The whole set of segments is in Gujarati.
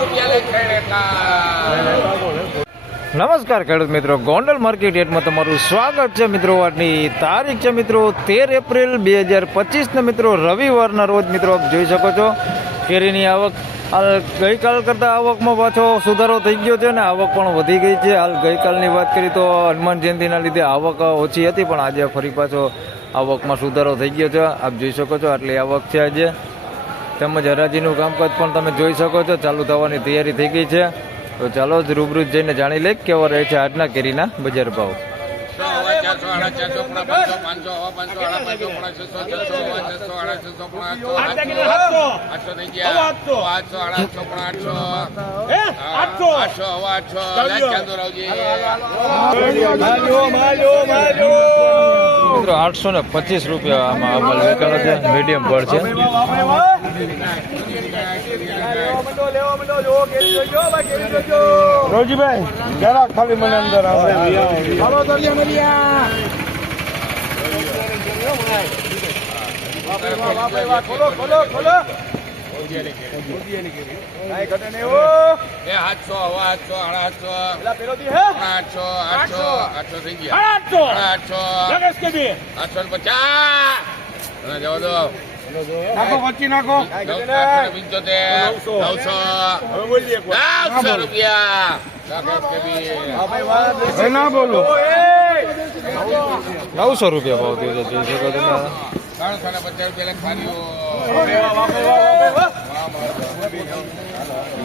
રૂપિયા લઈ નમસ્કાર ખેડૂત મિત્રો, ગોંડલ માર્કેટ યાર્ડમાં તમારું સ્વાગત છે. મિત્રો, આજની તારીખ છે મિત્રો તેર એપ્રિલ બે હજાર પચીસને મિત્રો રવિવારના રોજ મિત્રો આપ જોઈ શકો છો. કેરીની આવક હાલ ગઈકાલ કરતાં આવકમાં પાછો સુધારો થઈ ગયો છે ને આવક પણ વધી ગઈ છે. હાલ ગઈકાલની વાત કરીએ તો હનુમાન જયંતિના લીધે આવક ઓછી હતી, પણ આજે ફરી પાછો આવકમાં સુધારો થઈ ગયો છે. આપ જોઈ શકો છો આટલી આવક છે આજે. તેમજ હરાજીનું કામકાજ પણ તમે જોઈ શકો છો. ચાલુ થવાની તૈયારી થઈ ગઈ છે. તો ચાલો જ રૂબરૂ જઈને જાણી લઈએ કેવો રહે છે આજના કેરીના બજાર ભાવ. સો હવા ચારસો આડા ચારસો પોણા પાંચસો પાંચસો હવા પાંચસો આડા પાંચસો પોણા છસો છસો હવા છસો આડા છસો પોણા આઠસો આઠસો થઈ ગયા. આઠસો આડા આઠસો પોણા આઠસો. આઠસો હવા આઠસો. લાઈટ ચાંદો રાવજી મિત્રો આઠસો ને પચીસ રૂપિયા આમાં અમલ વેચાણો છે. મીડિયમ પર છે. રોજીભાઈ જરા ખાલી મને અંદર આઠસો આઠસો આઠસો આઠસો પચાસ. જવા દો. નાખો વચ્ચે નાખો. નવસો રૂપિયા. ના બોલો. નવસો રૂપિયા ભાવ થયો છે જોઈ શકો તમે ત્રણસો ને પચાસ રૂપિયા લખાણ્યું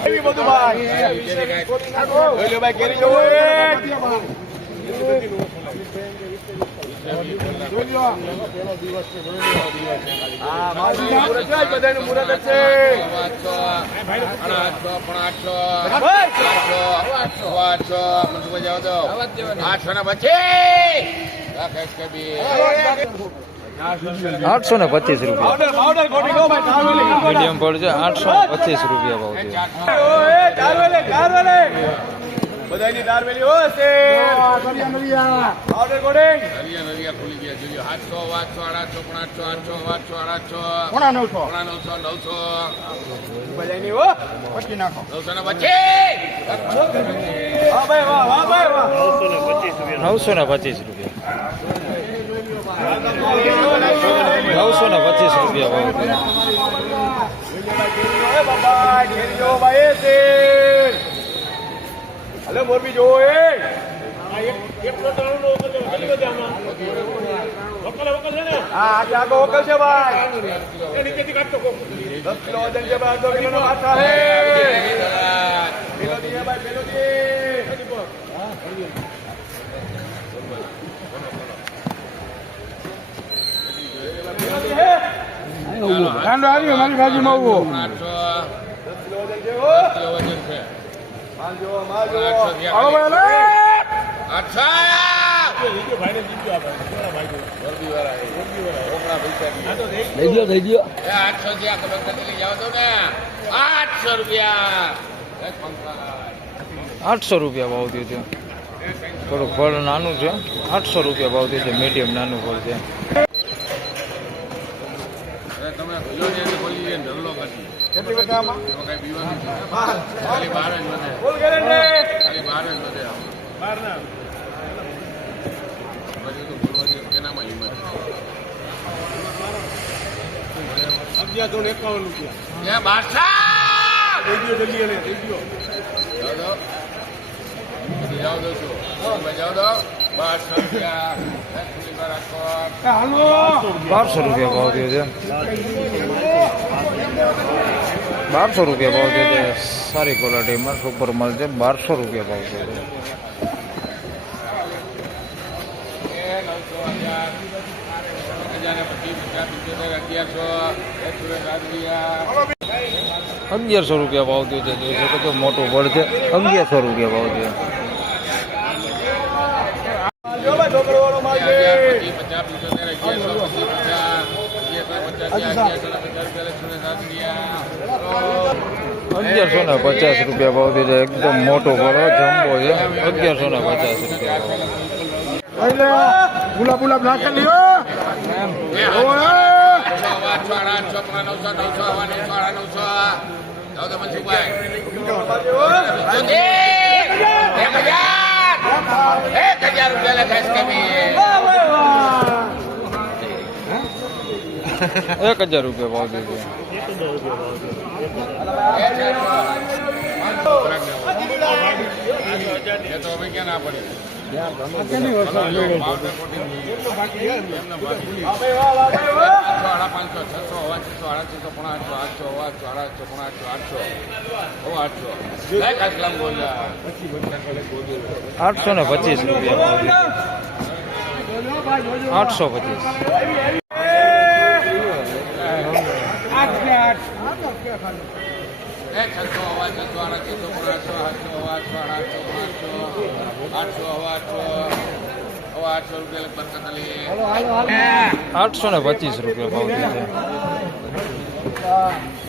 આઠસો આઠસો પણ આઠસો આઠસો આઠસો મનસુખભાઈ જવા દો આઠસો ને પચીસ રૂપિયા. મીડિયમ પડશે છે આઠસો ને પચીસ રૂપિયા ભાવ છે. બધાની દારવેલી હશે. પાવડર કોડિંગ નરિયા નરિયા ખુલી ગયા જોજો. આઠસો આઠસો આઠસો પણ આઠસો આઠસો આઠસો આઠસો કોણા નવસો. પોણા નવસો નવસો. બધાની હો. પછી નાખો. નવસો ને પછી વાહ ભાઈ વાહ વાહ ભાઈ વાહ. નવસો ને પચીસ રૂપિયા. નવસો ને પચીસ રૂપિયા ભાવ છે એ બાબા ઘેર જો ભાઈ એ છે હલે મોરબી જોવો એ. હા આજે ઓકલ છે ભાઈ. દસ કિલો વજન છે ભાઈ અડધો કિલો નો માથા પેલો દી ભાઈ પેલો દી કાંડો આવ્યો મારી ભાજી માં ઊભો નથી લઈ જાવ તો ને. આઠસો રૂપિયા. આઠસો રૂપિયા ભાવ થયો છે. થોડુંક ફળ નાનું છે. આઠસો રૂપિયા ભાવ થયો છે. મીડિયમ નાનું ફળ છે. તમે ને દે ને. કેટલી બધા આમાં. ખાલી બાર જ વધે ખાલી બાર જ વધે પછી તો બોલવા કેનામાં હિંમત એ બાદશાહ! જાઓ દો. બધી જાઓ દો છો. તમે જાઓ દો. બાદશાહ રૂપિયા. બાર રાખો. હાલો બારસો રૂપિયા ભાવ થયો છે બારસો રૂપિયા ભાવ છે સારી ક્વોલિટીમાં સુપર માલ છે બારસો રૂપિયા ભાવ છે અગિયારસો. રૂપિયા ભાવ થયો છે જોઈ શકો છો મોટું બળ છે અગિયારસો રૂપિયા ભાવ છે પચાસ, પંચોતેર, અગિયારસો. અગિયારસો, ને પચાસ રૂપિયા, ને ભાવ દીધો એકદમ મોટો ફળ જમ્બો છે અગિયારસો ને પચાસ રૂપિયા ગુલાબ ગુલાબ મનસુખભાઈ એક હજાર રૂપિયા એક હજાર રૂપિયા ભાવ દેજો આઠસો ને પચીસ રૂપિયા આઠસો પડે પાંચસો છસો હવા છસો આડા છસો પણ આઠસો આઠસો હવા આઠસો આડા આઠસો પણ આઠસો આઠસો હવા આઠસો લાય કાચલામ બોલ્યા આઠસો ને પચીસ રૂપિયા ભાવ દેજો આઠસો પચીસ એ છસો હવા છસો આડા છસો આઠસો આઠસો હવા આઠસો આઠસો આઠસો આઠસો હવા આઠસો હવા આઠસો રૂપિયા અલી આઠસો ને પચીસ રૂપિયા ભાવ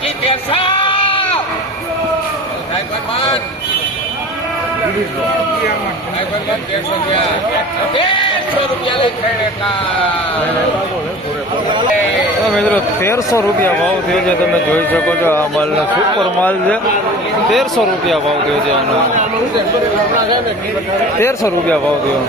નવસો હવા નવસો આડા નવસો લેફ્ટ એકા નવસો ને પચાસ રૂપિયા ભાવ દેજો નવસો ને પચાસ નવસો પચાસ રૂપિયા બારસો ને પચીસ તેરસો સાહેબ ભગવાન. સાહેબ ભગવાન તેરસો રૂપિયા. તેરસો રૂપિયા લઈ તો મિત્રો, તેરસો રૂપિયા ભાવ થયો છે, તમે જોઈ શકો છો, આ માલનો સુપર માલ છે. તેરસો રૂપિયા ભાવ થયો છે આનો. તેરસો રૂપિયા ભાવ થયો.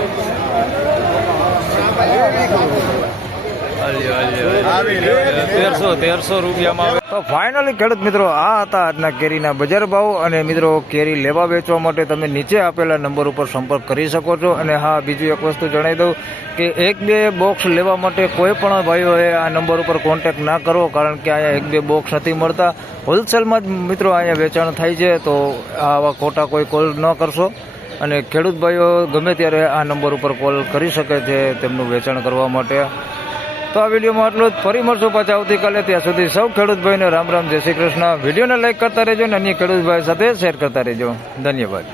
તેરસો તેરસો રૂપિયામાં આવે. તો ફાઇનલી ખેડૂત મિત્રો આ હતા આજના કેરીના બજાર ભાવ અને મિત્રો કેરી લેવા વેચવા માટે તમે નીચે આપેલા નંબર ઉપર સંપર્ક કરી શકો છો. અને હા બીજું એક વસ્તુ જણાવી દઉં કે એક બે બોક્સ લેવા માટે કોઈ પણ ભાઈઓએ આ નંબર ઉપર કોન્ટેક્ટ ના કરો કારણ કે અહીંયા એક બે બોક્સ નથી મળતા. હોલસેલમાં જ મિત્રો અહીંયા વેચાણ થાય છે તો આવા ખોટા કોઈ કોલ ન કરશો. અને ખેડૂત ભાઈઓ ગમે ત્યારે આ નંબર ઉપર કોલ કરી શકે છે તેમનું વેચાણ કરવા માટે. તો આ વિડીયોમાં આટલું જ. ફરી મળશું પાછા આવતીકાલે. ત્યાં સુધી સૌ ખેડૂત ભાઈને રામ રામ. જય શ્રી કૃષ્ણ. વિડીયોને લાઈક કરતા રહેજો અને અન્ય ખેડૂત ભાઈ સાથે શેર કરતા રહેજો. ધન્યવાદ.